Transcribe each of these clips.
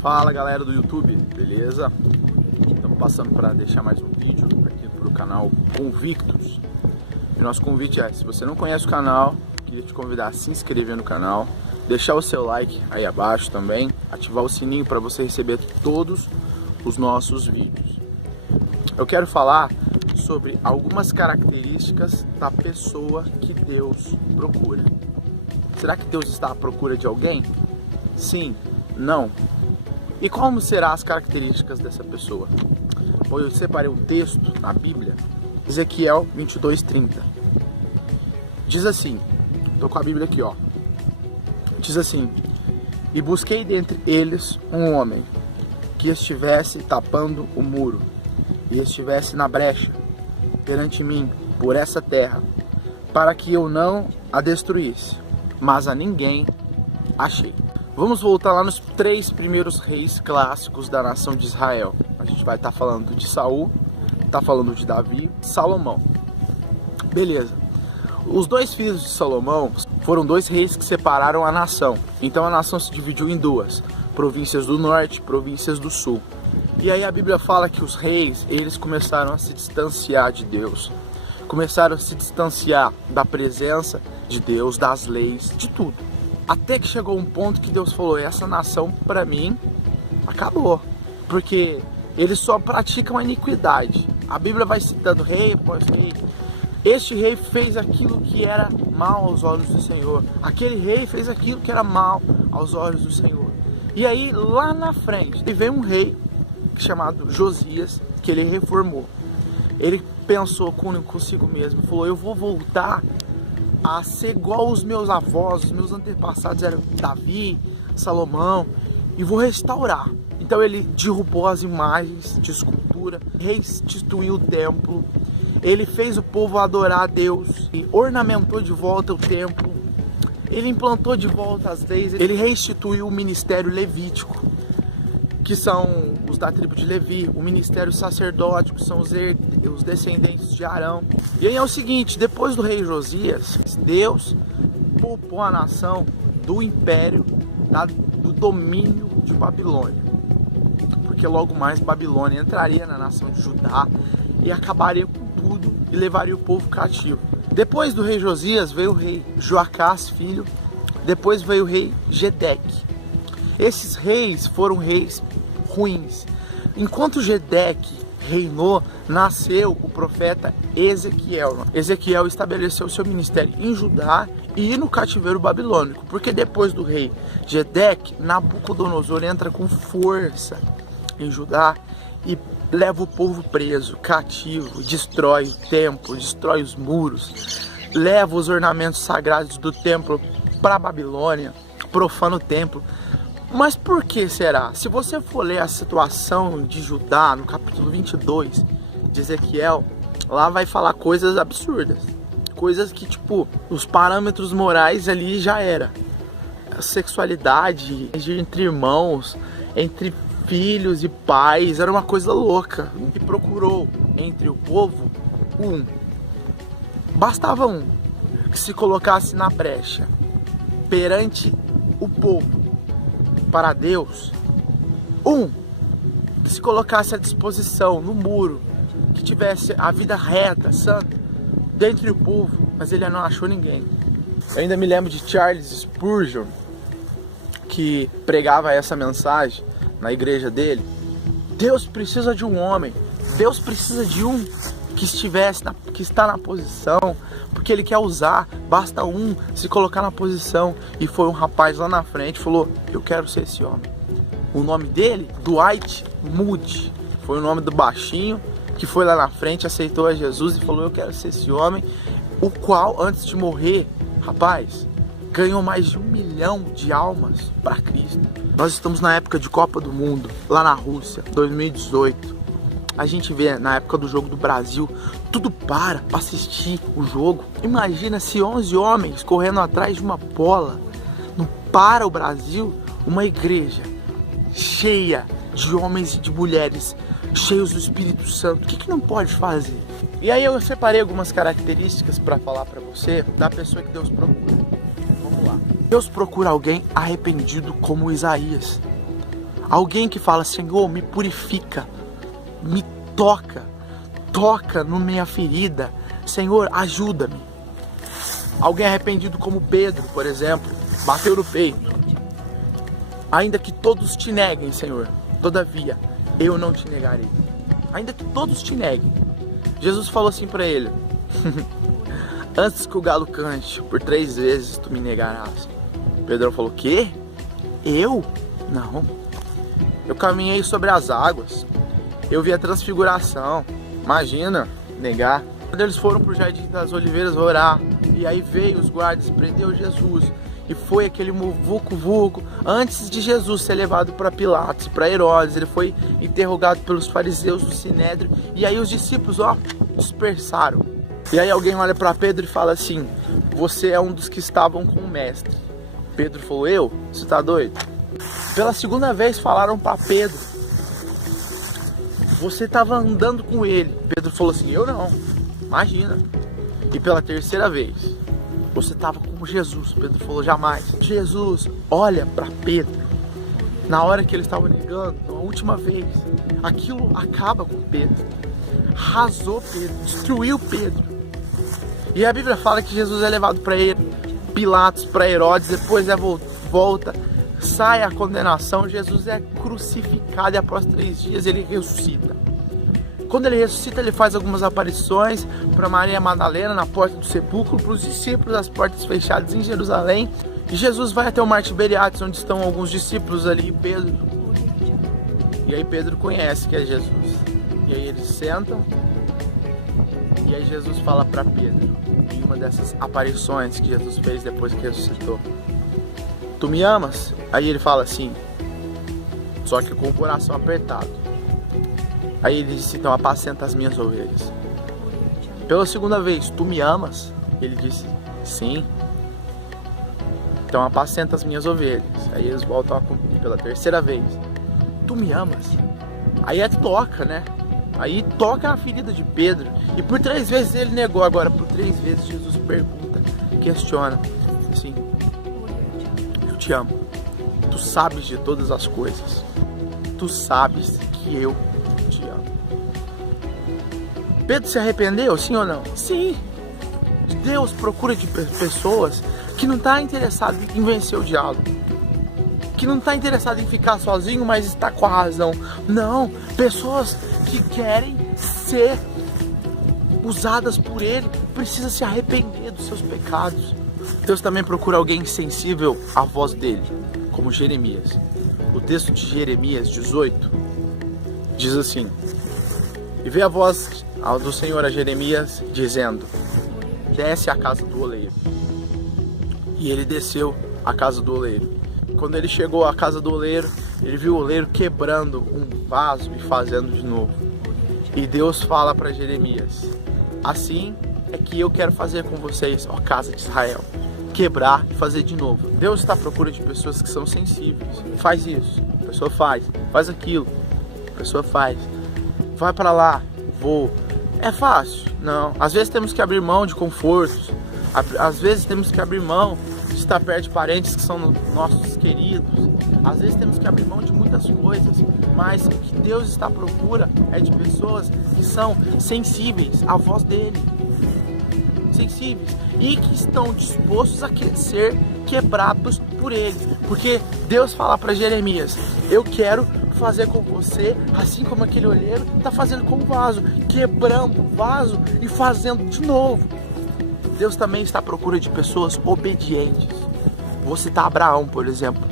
Fala galera do YouTube, beleza? Estamos passando para deixar mais um vídeo aqui para o canal Convictus. E nosso convite é, se você não conhece o canal, queria te convidar a se inscrever no canal, deixar o seu like aí abaixo também, ativar o sininho para você receber todos os nossos vídeos. Eu quero falar sobre algumas características da pessoa que Deus procura. Será que Deus está à procura de alguém? Sim, não. E como serão as características dessa pessoa? Bom, eu separei um texto na Bíblia, Ezequiel 22:30. Diz assim, estou com a Bíblia aqui, ó. Diz assim: e busquei dentre eles um homem que estivesse tapando o muro e estivesse na brecha perante mim por essa terra, para que eu não a destruísse, mas a ninguém achei. Vamos voltar lá nos 3 primeiros reis clássicos da nação de Israel. A gente vai estar falando de Saul, tá falando de Davi, Salomão. Beleza. Os 2 filhos de Salomão foram 2 reis que separaram a nação. Então a nação se dividiu em 2, províncias do norte, províncias do sul. E aí a Bíblia fala que os reis, eles começaram a se distanciar de Deus. Começaram a se distanciar da presença de Deus, das leis, de tudo. Até que chegou um ponto que Deus falou, essa nação para mim acabou. Porque eles só praticam a iniquidade. A Bíblia vai citando rei após rei. Este rei fez aquilo que era mal aos olhos do Senhor. Aquele rei fez aquilo que era mal aos olhos do Senhor. E aí lá na frente veio um rei chamado Josias, que ele reformou. Ele pensou consigo mesmo, falou, eu vou voltar a ser igual os meus avós, os meus antepassados eram Davi, Salomão, e vou restaurar. Então ele derrubou as imagens de escultura, restituiu o templo, ele fez o povo adorar a Deus, e ornamentou de volta o templo, ele implantou de volta as leis, ele restituiu o ministério levítico, que são os da tribo de Levi, o ministério sacerdótico, que são os descendentes de Arão. E aí é o seguinte, depois do rei Josias, Deus poupou a nação do império, do domínio de Babilônia. Porque logo mais Babilônia entraria na nação de Judá e acabaria com tudo e levaria o povo cativo. Depois do rei Josias veio o rei Joacás, filho, depois veio o rei Gedeque. Esses reis foram reis ruins. Enquanto Gedeque reinou, nasceu o profeta Ezequiel. Ezequiel estabeleceu seu ministério em Judá e no cativeiro babilônico, porque depois do rei Gedeque, Nabucodonosor entra com força em Judá e leva o povo preso, cativo, destrói o templo, destrói os muros, leva os ornamentos sagrados do templo para a Babilônia, profana o templo. Mas por que será? Se você for ler a situação de Judá no capítulo 22 de Ezequiel, lá vai falar coisas absurdas. Coisas que, tipo, os parâmetros morais ali já era. A sexualidade entre irmãos, entre filhos e pais, era uma coisa louca. E procurou entre o povo um. Bastava um que se colocasse na brecha perante o povo para Deus, que se colocasse à disposição no muro, que tivesse a vida reta, santa, dentre o povo, mas ele não achou ninguém. Eu ainda me lembro de Charles Spurgeon, que pregava essa mensagem na igreja dele. Deus precisa de um homem, Deus precisa de um que está na posição, porque ele quer usar, basta um se colocar na posição. E foi um rapaz lá na frente, falou, eu quero ser esse homem. O nome dele, Dwight Moody, foi o nome do baixinho, que foi lá na frente, aceitou a Jesus e falou, eu quero ser esse homem, o qual, antes de morrer, rapaz, ganhou mais de 1 milhão de almas para Cristo. Nós estamos na época de Copa do Mundo, lá na Rússia, 2018. A gente vê na época do jogo do Brasil, tudo para assistir o jogo. Imagina se 11 homens correndo atrás de uma bola. Não para o Brasil, uma igreja cheia de homens e de mulheres, cheios do Espírito Santo. O que não pode fazer? E aí eu separei algumas características para falar para você da pessoa que Deus procura. Vamos lá. Deus procura alguém arrependido como Isaías. Alguém que fala, Senhor, me purifica, me toca na minha ferida, Senhor, ajuda-me. Alguém arrependido como Pedro, por exemplo, bateu no peito. Ainda que todos te neguem, Senhor, todavia, eu não te negarei. Ainda que todos te neguem. Jesus falou assim para ele, antes que o galo cante, por 3 vezes tu me negarás. Pedro falou, quê? Eu? Não. Eu caminhei sobre as águas. Eu vi a transfiguração. Imagina, negar. Quando eles foram para o Jardim das Oliveiras orar, e aí veio os guardas, prendeu Jesus, e foi aquele vucu-vucu. Antes de Jesus ser levado para Pilatos, para Herodes, ele foi interrogado pelos fariseus do Sinédrio, e aí os discípulos, dispersaram. E aí alguém olha para Pedro e fala assim, você é um dos que estavam com o mestre. Pedro falou, eu? Você está doido? Pela segunda vez falaram para Pedro, você estava andando com ele. Pedro falou assim, eu não, imagina. E pela terceira vez, você estava com Jesus. Pedro falou, jamais. Jesus olha para Pedro, na hora que ele estava negando, na última vez, aquilo acaba com Pedro, arrasou Pedro, destruiu Pedro. E a Bíblia fala que Jesus é levado para Pilatos, para Herodes, depois volta, sai a condenação, Jesus é crucificado e após 3 dias ele ressuscita. Quando ele ressuscita, ele faz algumas aparições para Maria Madalena na porta do sepulcro, para os discípulos as portas fechadas em Jerusalém. E Jesus vai até o Mar Tiberiades, onde estão alguns discípulos ali, Pedro. E aí Pedro conhece que é Jesus. E aí eles sentam. E aí Jesus fala para Pedro, em uma dessas aparições que Jesus fez depois que ressuscitou, tu me amas? Aí ele fala assim, só que com o coração apertado. Aí ele disse, então apacenta as minhas ovelhas. Pela segunda vez, tu me amas? Ele disse, sim. Então apacenta as minhas ovelhas. Aí eles voltam a cumprir pela terceira vez. Tu me amas? Aí toca, né? Aí toca a ferida de Pedro. E por 3 vezes ele negou. Agora por 3 vezes Jesus pergunta, questiona, assim, eu te amo. Tu sabes de todas as coisas. Tu sabes que eu te amo. Pedro se arrependeu, sim ou não? Sim. Deus procura de pessoas que não está interessado em vencer o diálogo, que não está interessado em ficar sozinho, mas está com a razão. Não, pessoas que querem ser usadas por Ele, precisa se arrepender dos seus pecados. Deus também procura alguém sensível à voz dele, como Jeremias. O texto de Jeremias 18 diz assim, e veio a voz do Senhor a Jeremias dizendo, desce à casa do oleiro. E ele desceu à casa do oleiro. Quando ele chegou à casa do oleiro, ele viu o oleiro quebrando um vaso e fazendo de novo. E Deus fala para Jeremias, assim é que eu quero fazer com vocês, ó casa de Israel, quebrar e fazer de novo. Deus está à procura de pessoas que são sensíveis. Faz isso, a pessoa faz aquilo, a pessoa faz. Vai para lá, vou. É fácil? Não. Às vezes temos que abrir mão de confortos. Às vezes temos que abrir mão de estar perto de parentes que são nossos queridos. Às vezes temos que abrir mão de muitas coisas. Mas o que Deus está à procura é de pessoas que são sensíveis à voz dele. Sensíveis. E que estão dispostos a ser quebrados por ele. Porque Deus fala para Jeremias, eu quero fazer com você, assim como aquele olheiro está fazendo com o vaso, quebrando o vaso e fazendo de novo. Deus também está à procura de pessoas obedientes. Vou citar Abraão, por exemplo.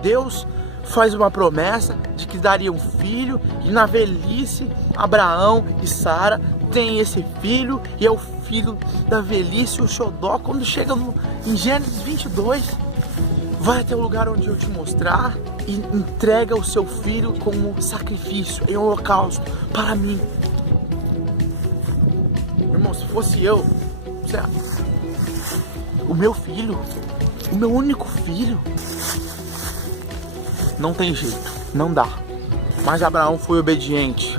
Deus faz uma promessa de que daria um filho, e na velhice Abraão e Sara têm esse filho, e é o filho da velhice, o Xodó. Quando chega em Gênesis 22, vai até o lugar onde eu te mostrar e entrega o seu filho como sacrifício, em holocausto, para mim. Irmão, se fosse eu, o meu filho, o meu único filho, não tem jeito, não dá. Mas Abraão foi obediente,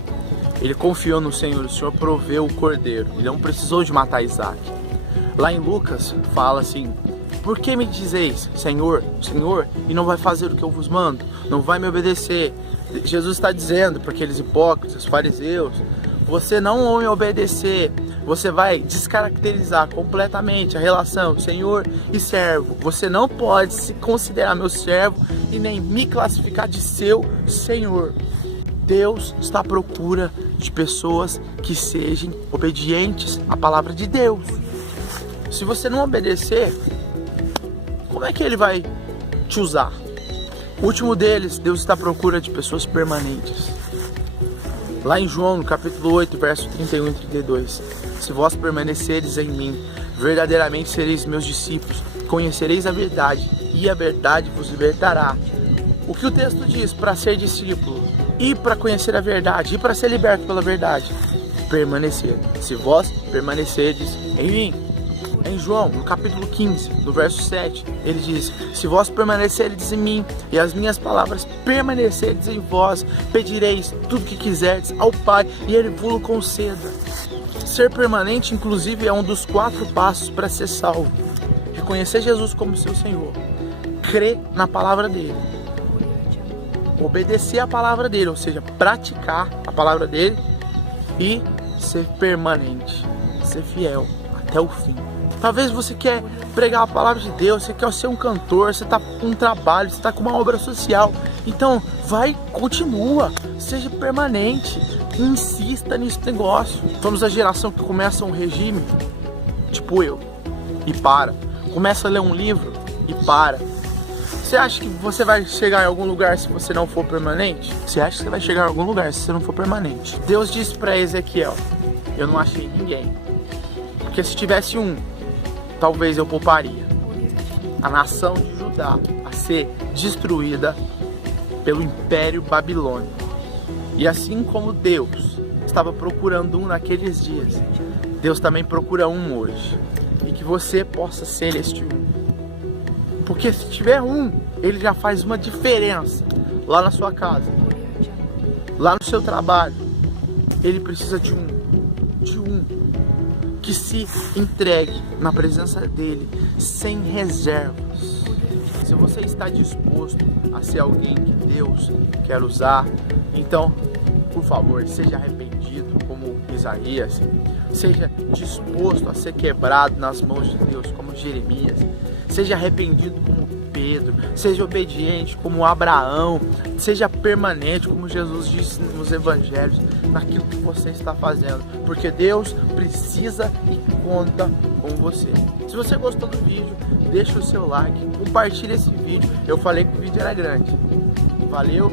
ele confiou no Senhor, o Senhor proveu o cordeiro, ele não precisou de matar Isaac. Lá em Lucas fala assim, Por que me dizeis, Senhor, Senhor, e não vai fazer o que eu vos mando? Não vai me obedecer? Jesus está dizendo para aqueles hipócritas, fariseus, você não vai me obedecer, você vai descaracterizar completamente a relação Senhor e servo. Você não pode se considerar meu servo e nem me classificar de seu Senhor. Deus está à procura de pessoas que sejam obedientes à palavra de Deus. Se você não obedecer, como é que ele vai te usar? O último deles, Deus está à procura de pessoas permanentes. Lá em João, no capítulo 8, verso 31 e 32. Se vós permaneceres em mim, verdadeiramente sereis meus discípulos, conhecereis a verdade, e a verdade vos libertará. O que o texto diz para ser discípulo, e para conhecer a verdade, e para ser liberto pela verdade? Permanecer. Se vós permanecerdes em mim. Em João, no capítulo 15, no verso 7, ele diz: se vós permanecerdes em mim e as minhas palavras permanecerdes em vós, pedireis tudo que quiserdes ao Pai e ele vos conceda. Ser permanente, inclusive, é um dos 4 passos para ser salvo. Reconhecer Jesus como seu Senhor, crer na palavra dele, obedecer a palavra dele, ou seja, praticar a palavra dele e ser permanente, ser fiel até o fim. Talvez você quer pregar a palavra de Deus, você quer ser um cantor, você está com um trabalho, você está com uma obra social. Então, continua, seja permanente, insista nesse negócio. Somos a geração que começa um regime, tipo eu, e para. Começa a ler um livro e para. Você acha que você vai chegar em algum lugar se você não for permanente? Você acha que você vai chegar em algum lugar se você não for permanente? Deus disse para Ezequiel: eu não achei ninguém, porque se tivesse um, talvez eu pouparia a nação de Judá a ser destruída pelo Império Babilônico. E assim como Deus estava procurando um naqueles dias, Deus também procura um hoje. E que você possa ser este um. Porque se tiver um, ele já faz uma diferença lá na sua casa, lá no seu trabalho. Ele precisa de um que se entregue na presença dele sem reservas. Se você está disposto a ser alguém que Deus quer usar, então, por favor, seja arrependido como Isaías, seja disposto a ser quebrado nas mãos de Deus como Jeremias, seja arrependido como Pedro, seja obediente como Abraão, seja permanente como Jesus disse nos evangelhos, naquilo que você está fazendo, porque Deus precisa e conta com você. Se você gostou do vídeo, deixa o seu like, compartilha esse vídeo. Eu falei que o vídeo era grande. Valeu!